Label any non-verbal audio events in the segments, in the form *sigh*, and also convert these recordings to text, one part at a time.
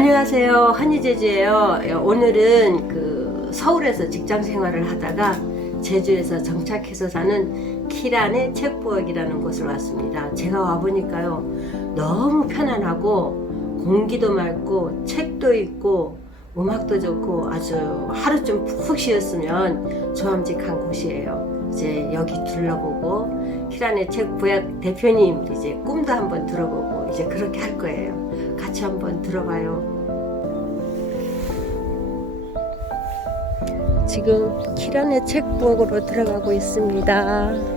안녕하세요. 한이제주예요. 예, 오늘은 그 서울에서 직장 생활을 하다가 제주에서 정착해서 사는 키란의 책부엌이라는 곳을 왔습니다. 제가 와보니까요. 너무 편안하고 공기도 맑고 책도 있고 음악도 좋고 아주 하루 좀 푹 쉬었으면 조함직한 곳이에요. 이제 여기 둘러보고 키란의 책부엌 대표님 이제 꿈도 한번 들어보고 이제 그렇게 할 거예요. 같이 한번 들어봐요. 지금 키란의 책부엌으로 들어가고 있습니다.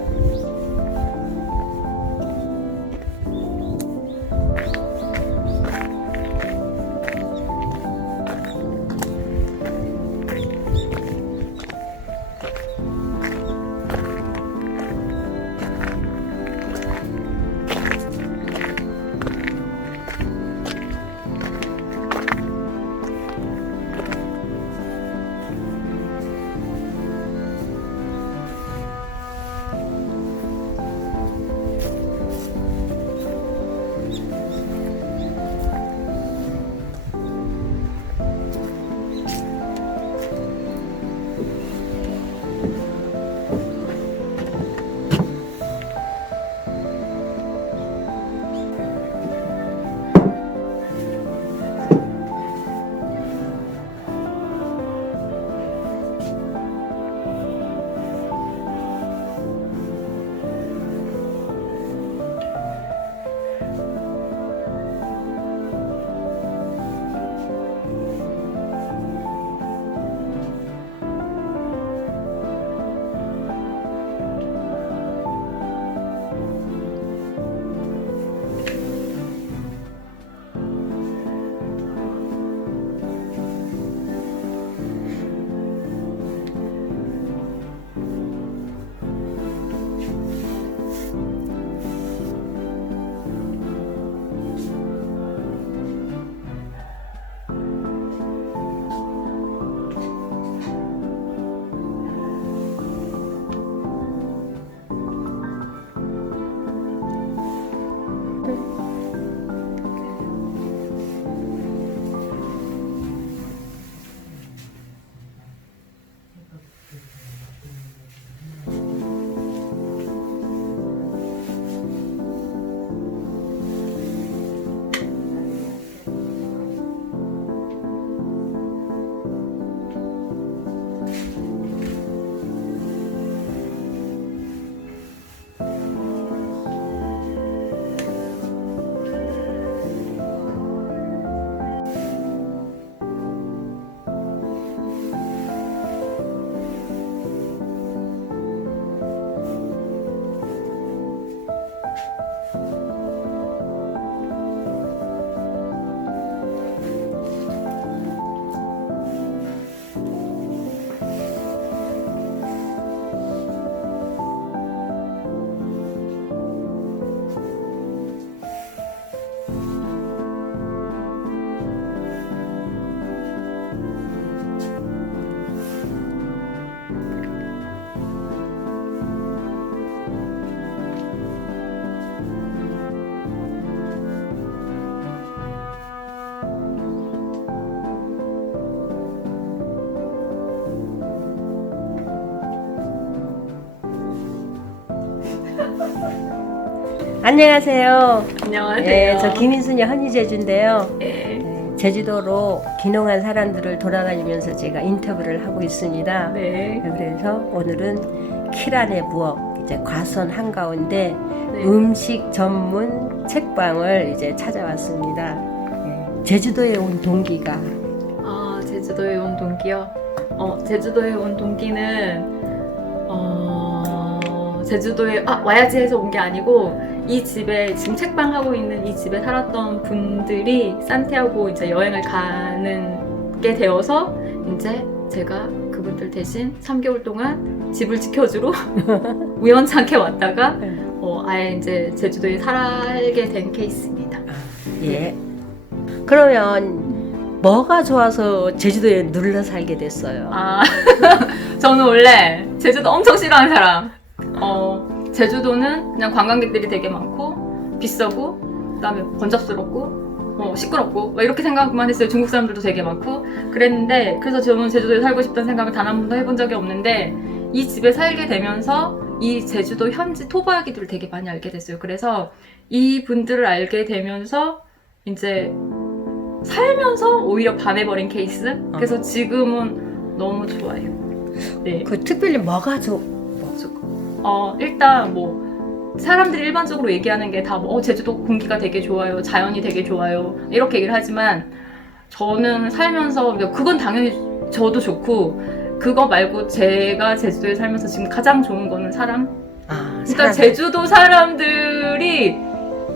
안녕하세요. 안녕하세요. 네, 저 김인순이 허니제주인데요. 네. 네, 제주도로 귀농한 사람들을 돌아다니면서 제가 인터뷰를 하고 있습니다. 네. 그래서 오늘은 키란의 부엌 이제 과선 한가운데 네. 음식 전문 책방을 이제 찾아왔습니다. 네, 제주도에 온 동기가 아, 제주도에 온 동기요? 어, 제주도에 온 동기는 어, 제주도에 아, 와야지 해서 온 게 아니고 이 집에 지금 책방 하고 있는 이 집에 살았던 분들이 산티아고 이제 여행을 가는 게 되어서 이제 제가 그분들 대신 3개월 동안 집을 지켜주러 *laughs* 우연찮게 왔다가 네. 어, 아예 이제 제주도에 살게 된 케이스입니다. 예. 그러면 뭐가 좋아서 제주도에 눌러 살게 됐어요? 아, *laughs* 저는 원래 제주도 엄청 싫어하는 사람. 어, 제주도는 그냥 관광객들이 되게 많고 비싸고 그다음에 번잡스럽고 어, 시끄럽고 막 이렇게 생각만 했어요. 중국 사람들도 되게 많고 그랬는데 그래서 저는 제주도에 살고 싶다는 생각을 단 한 번도 해본 적이 없는데 이 집에 살게 되면서 이 제주도 현지 토바 이야기들을 되게 많이 알게 됐어요. 그래서 이 분들을 알게 되면서 이제 살면서 오히려 반해버린 케이스. 그래서 지금은 너무 좋아요. 네. 그 특별히 뭐가 좋? 어, 일단 뭐 사람들이 일반적으로 얘기하는 게 다 뭐, 어, 제주도 공기가 되게 좋아요. 자연이 되게 좋아요. 이렇게 얘기를 하지만 저는 살면서 그건 당연히 저도 좋고 그거 말고 제가 제주도에 살면서 지금 가장 좋은 거는 사람. 아, 그러니까 제주도 사람들이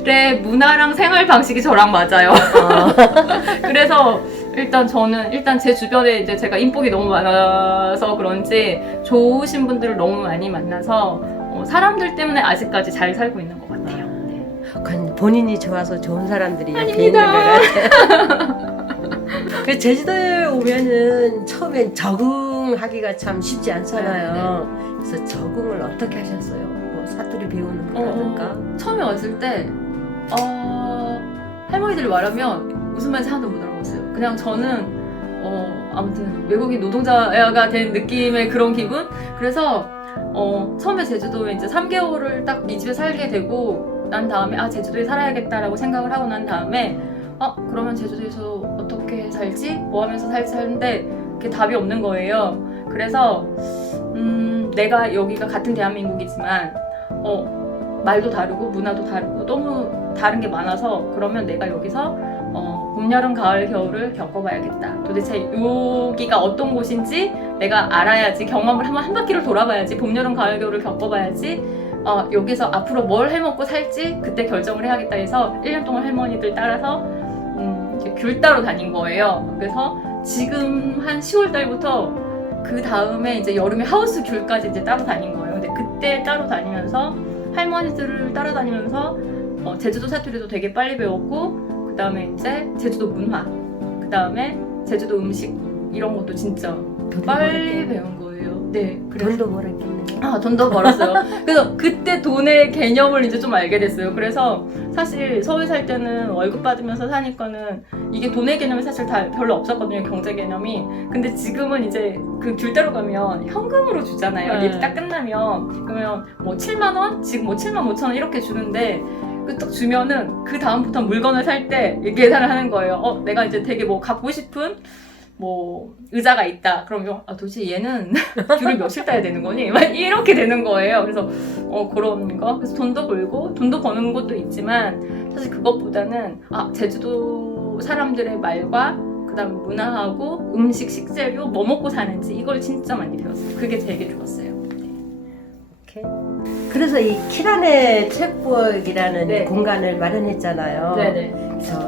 의 문화랑 생활 방식이 저랑 맞아요. 어. *laughs* 그래서 일단 저는 일단 제 주변에 이제 제가 인복이 너무 많아서 그런지 좋으신 분들을 너무 많이 만나서 어, 사람들 때문에 아직까지 잘 살고 있는 것 같아요. 네. 그건 본인이 좋아서 좋은 사람들이 옆에 아닙니다. 같아요. *laughs* 그 제주도에 오면은 처음엔 적응하기가 참 쉽지 않잖아요. 그래서 적응을 어떻게 하셨어요? 뭐 사투리 배우는 거라든가. 어, 처음에 왔을 때 어, 할머니들이 말하면 무슨 말인지 하나도 못 알아봤어요. 그냥 저는 어, 아무튼 외국인 노동자가 된 느낌의 그런 기분? 그래서 어, 처음에 제주도에 이제 3개월을 딱 이 집에 살게 되고 난 다음에 아 제주도에 살아야겠다라고 생각을 하고 난 다음에 어 그러면 제주도에서 어떻게 살지? 뭐 하면서 살지 하는데 그게 답이 없는 거예요. 그래서 음, 내가 여기가 같은 대한민국이지만 어, 말도 다르고 문화도 다르고 너무 다른 게 많아서 그러면 내가 여기서 어, 봄, 여름, 가을, 겨울을 겪어봐야겠다. 도대체 여기가 어떤 곳인지 내가 알아야지 경험을 한번 한 바퀴를 돌아봐야지 봄, 여름, 가을, 겨울을 겪어봐야지 어, 여기서 앞으로 뭘 해먹고 살지 그때 결정을 해야겠다 해서 1년 동안 할머니들 따라서 음, 귤 따러 다닌 거예요. 그래서 지금 한 10월 달부터 그 다음에 이제 여름에 하우스 귤까지 이제 따로 다닌 거예요. 근데 그때 따로 다니면서 할머니들을 따라다니면서 어, 제주도 사투리도 되게 빨리 배웠고 그 다음에 이제 제주도 문화 그 다음에 제주도 음식 이런 것도 진짜 빨리. 배운 거예요. 네, 그래서 돈도 벌었겠네요. 아, 돈도 벌었어요. 그래서 그때 돈의 개념을 이제 좀 알게 됐어요. 그래서 사실 서울 살 때는 월급 받으면서 사니까는 이게 돈의 개념이 사실 다 별로 없었거든요. 경제 개념이. 근데 지금은 이제 그 귤대로 가면 현금으로 주잖아요. 네. 이게 딱 끝나면. 그러면 뭐 7만 원? 지금 뭐 7만 5천 원 이렇게 주는데 그딱 주면은 그 다음부터 물건을 살 때 계산을 하는 거예요. 어, 내가 이제 되게 뭐 갖고 싶은 뭐 의자가 있다. 그러면 아 도대체 얘는 *laughs* 귤을 며칠 따야 되는 거니? 막 이렇게 되는 거예요. 그래서 어 그런 거. 그래서 돈도 벌고 돈도 버는 것도 있지만 사실 그것보다는 아 제주도 사람들의 말과 그다음 문화하고 음식 식재료 뭐 먹고 사는지 이걸 진짜 많이 배웠어요. 그게 되게 좋았어요. 그래서 이 키란의 책북이라는 네. 공간을 마련했잖아요. 네네. 그래서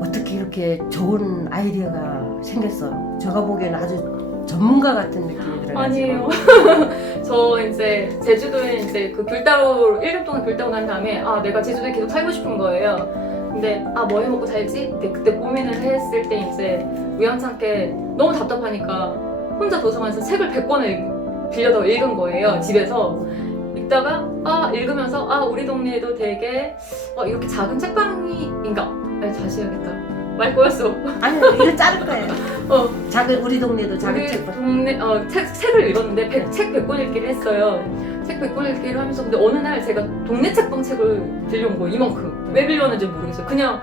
어떻게 이렇게 좋은 아이디어가 생겼어요? 제가 보기에는 아주 전문가 같은 느낌이 들어요. 아니에요. *laughs* 저 이제 제주도에 이제 그 귤따로 1년 동안 귤 따고 난 다음에 아 내가 제주도에 계속 살고 싶은 거예요. 근데 아 뭐 해먹고 살지? 근데 그때 고민을 했을 때 이제 우연찮게 너무 답답하니까 혼자 도서관에서 책을 100권을 빌려서 읽은 거예요 집에서 읽다가 아 읽으면서 아 우리 동네에도 되게 어, 이렇게 작은 책방이인가? 아 다시 해야겠다 말 꼬였어. 아니 이거 자를 거예요. 어 작은 우리 동네도 작은 우리 책방. 동네 어, 책, 책을 읽었는데 백- 책 100권 읽기를 했어요. 책 100권 읽기를 하면서 근데 어느 날 제가 동네 책방 책을 빌려온 거예요. 이만큼. 왜 빌려왔는지 모르겠어요. 그냥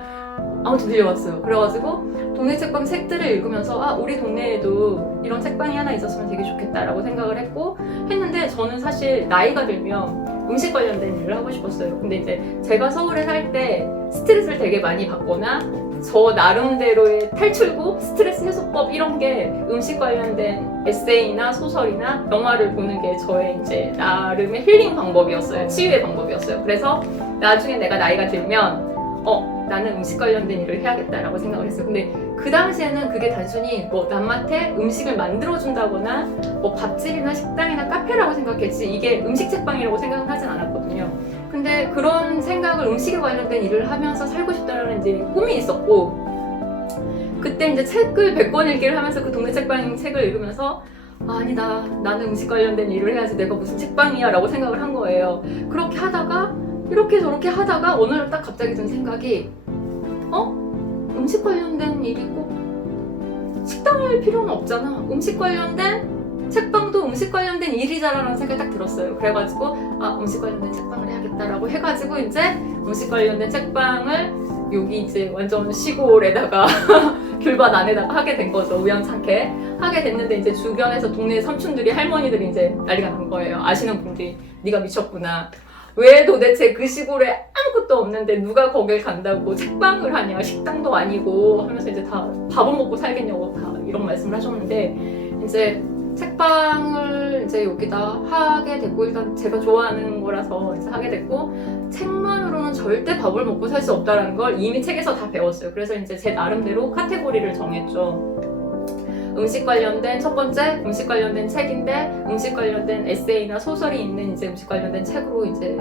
아무튼 빌려왔어요. 그래가지고 동네 책방 책들을 읽으면서 아 우리 동네에도 이런 책방이 하나 있었으면 되게 좋겠다라고 생각을 했고 했는데 저는 사실 나이가 들면 음식 관련된 일을 하고 싶었어요. 근데 이제 제가 서울에 살 때 스트레스를 되게 많이 받거나 저 나름대로의 탈출구, 스트레스 해소법 이런 게 음식 관련된 에세이나 소설이나 영화를 보는 게 저의 이제 나름의 힐링 방법이었어요. 치유의 방법이었어요. 그래서 나중에 내가 나이가 들면 어 나는 음식 관련된 일을 해야겠다라고 생각을 했어요. 근데 그 당시에는 그게 단순히 뭐 남한테 음식을 만들어준다거나 뭐 밥집이나 식당이나 카페라고 생각했지 이게 음식 책방이라고 생각은 하진 않았거든요. 근데 그런 생각을 음식에 관련된 일을 하면서 살고 싶다라는 이제 꿈이 있었고 그때 이제 책을 100권 읽기를 하면서 그 동네 책방 책을 읽으면서 아, 아니 나 나는 음식 관련된 일을 해야지 내가 무슨 책방이야 라고 생각을 한 거예요. 그렇게 하다가 이렇게 저렇게 하다가 어느 날 딱 갑자기 든 생각이 어 음식 관련된 일이 꼭 식당일 필요는 없잖아. 음식 관련된 책방도 음식 관련된 일이잖아라는 생각이 딱 들었어요. 그래가지고 아 음식 관련된 책방을 해야겠다라고 해가지고 이제 음식 관련된 책방을 여기 이제 완전 시골에다가 *laughs* 귤밭 안에다가 하게 된 거죠. 우연찮게 하게 됐는데 이제 주변에서 동네 삼촌들이 할머니들이 이제 난리가 난 거예요. 아시는 분들이 네가 미쳤구나. 왜 도대체 그 시골에 아무것도 없는데 누가 거길 간다고 책방을 하냐 식당도 아니고 하면서 이제 다 밥은 먹고 살겠냐고 다 이런 말씀을 하셨는데 이제 책방을 이제 여기다 하게 됐고 일단 제가 좋아하는 거라서 이제 하게 됐고 책만으로는 절대 밥을 먹고 살 수 없다라는 걸 이미 책에서 다 배웠어요. 그래서 이제 제 나름대로 카테고리를 정했죠. 음식 관련된 첫 번째 음식 관련된 책인데 음식 관련된 에세이나 소설이 있는 이제 음식 관련된 책으로 이제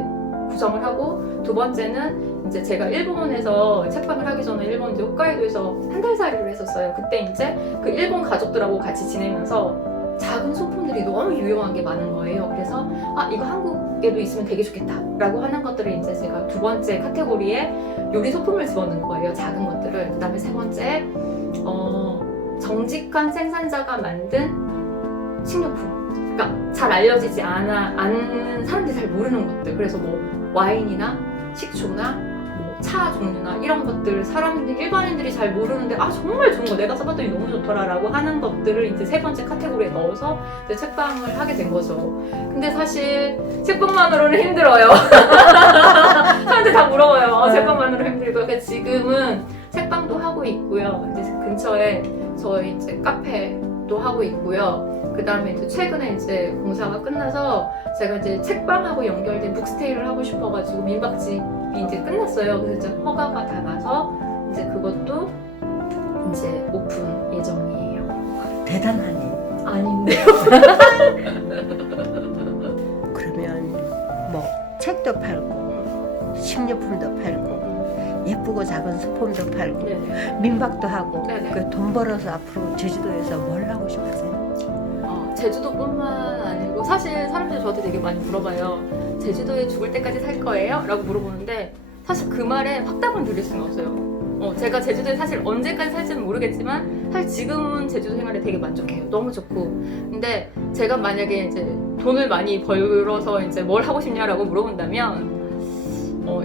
구성을 하고 두 번째는 이제 제가 일본에서 책방을 하기 전에 일본 이제 홋카이도에서 한 달 살이를 했었어요. 그때 이제 그 일본 가족들하고 같이 지내면서 작은 소품들이 너무 유용한 게 많은 거예요. 그래서 아 이거 한국에도 있으면 되게 좋겠다라고 하는 것들을 이제 제가 두 번째 카테고리에 요리 소품을 집어넣은 거예요. 작은 것들을. 그다음에 세 번째 어 정직한 생산자가 만든 식료품. 그러니까 잘 알려지지 않아 않는 사람들이 잘 모르는 것들. 그래서 뭐 와인이나 식초나 뭐 차 종류나 이런 것들 사람들 일반인들이 잘 모르는데 아 정말 좋은 거 내가 써봤더니 너무 좋더라라고 하는 것들을 이제 세 번째 카테고리에 넣어서 이제 책방을 하게 된 거죠. 근데 사실 책방만으로는 힘들어요. *laughs* 사람들 다 물어봐요. 어, 네. 책방만으로 힘들고 그러니까 지금은 책방도 하고 있고요. 이제 근처에 저희 이제 카페도 하고 있고요. 그 다음에 이제 최근에 이제 공사가 끝나서 제가 이제 책방하고 연결된 북스테이를 하고 싶어가지고 민박집이 이제 끝났어요. 그래서 이제 허가가 다 나서 이제 그것도 이제 오픈 예정이에요. 대단하네. 아닌데. *laughs* 그러면 뭐 책도 팔고 식료품도 팔고 예쁘고 작은 소품도 팔고 네. 민박도 하고 네네. 그돈 벌어서 앞으로 제주도에서 뭘 하고 싶으세요? 어, 제주도뿐만 아니고 사실 사람들이 저한테 되게 많이 물어봐요. 제주도에 죽을 때까지 살 거예요? 라고 물어보는데 사실 그 말에 확답은 드릴 수는 없어요. 어, 제가 제주도에 사실 언제까지 살지는 모르겠지만 사실 지금은 제주도 생활에 되게 만족해요. 너무 좋고. 근데 제가 만약에 이제 돈을 많이 벌어서 이제 뭘 하고 싶냐라고 물어본다면 어,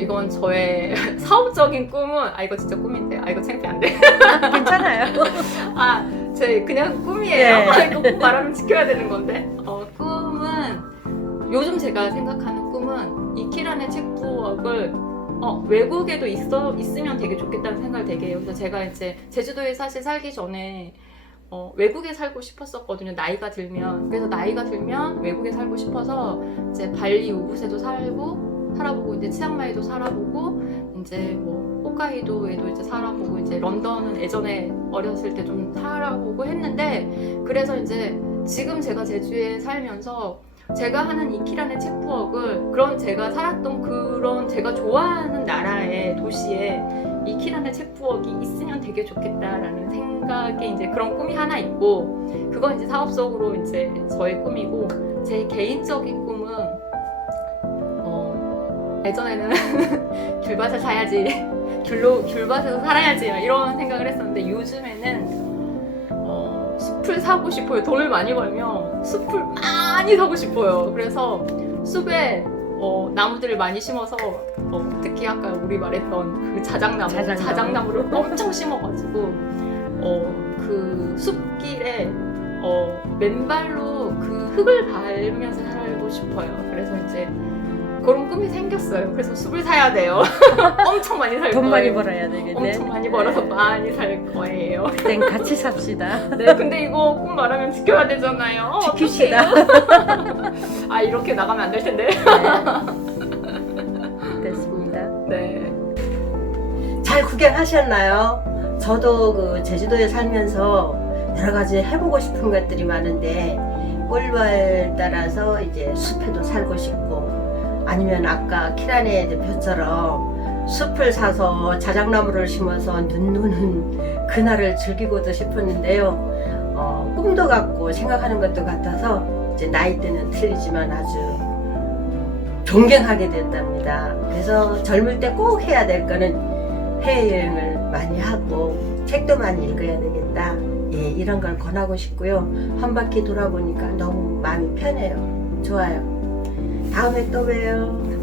이건 저의 *laughs* 사업적인 꿈은 아 이거 진짜 꿈인데 아 이거 창피한데 괜찮아요. *laughs* 아, 제 그냥 꿈이에요. 네. 이거 꼭 말하면 지켜야 되는 건데. 어, 꿈은 요즘 제가 생각하는 꿈은 이 키란의 책부업을 어, 외국에도 있어 있으면 되게 좋겠다는 생각을 되게 해요. 그래서 제가 이제 제주도에 사실 살기 전에 어, 외국에 살고 싶었었거든요. 나이가 들면. 그래서 나이가 들면 외국에 살고 싶어서 이제 발리 우붓에도 살고 살아보고 이제 치앙마이도 살아보고 이제 뭐 홋카이도에도 이제 살아보고 이제 런던은 예전에 어렸을 때 좀 살아보고 했는데 그래서 이제 지금 제가 제주에 살면서 제가 하는 이키란의 책부업을 그런 제가 살았던 그런 제가 좋아하는 나라의 도시에 이키란의 책부업이 있으면 되게 좋겠다라는 생각에 이제 그런 꿈이 하나 있고 그건 이제 사업적으로 이제 저의 꿈이고 제 개인적인 꿈은 어 예전에는 귤밭을 사야지 귤로 귤밭에서 살아야지 막 이런 생각을 했었는데 요즘에는 어, 숲을 사고 싶어요. 돈을 많이 벌면 숲을 많이 사고 싶어요. 그래서 숲에 어, 나무들을 많이 심어서 어, 특히 아까 우리 말했던 그 자작나무 자작나무. 자작나무. 를 엄청 심어가지고 어, 그 숲길에 어, 맨발로 그 흙을 밟으면서 살고 싶어요. 그래서 이제 그런 꿈이 생겼어요. 그래서 숲을 사야 돼요. *laughs* 엄청 많이 살돈 거예요. 많이 벌어야 되겠네. 엄청 많이 벌어서 많이 살 거예요. 그땐 같이 삽시다. *laughs* 네, 근데 이거 꿈 말하면 지켜야 되잖아요. *laughs* 지킵시다. 어떡해요? 아, 이렇게 나가면 안 될 텐데. 네. 됐습니다. 네. 잘 구경하셨나요? 저도 그 제주도에 살면서 여러 가지 해보고 싶은 것들이 많은데 꿀벌 따라서 이제 숲에도 살고 싶고 아니면 아까 키라네 대표처럼 숲을 사서 자작나무를 심어서 눈 노는 그날을 즐기고도 싶었는데요. 어, 꿈도 같고 생각하는 것도 같아서 이제 나이대는 틀리지만 아주 존경하게 됐답니다. 그래서 젊을 때 꼭 해야 될 거는 해외여행을 많이 하고 책도 많이 읽어야 되겠다. 예, 이런 걸 권하고 싶고요. 한 바퀴 돌아보니까 너무 마음이 편해요. 좋아요. 다음에 또 봬요.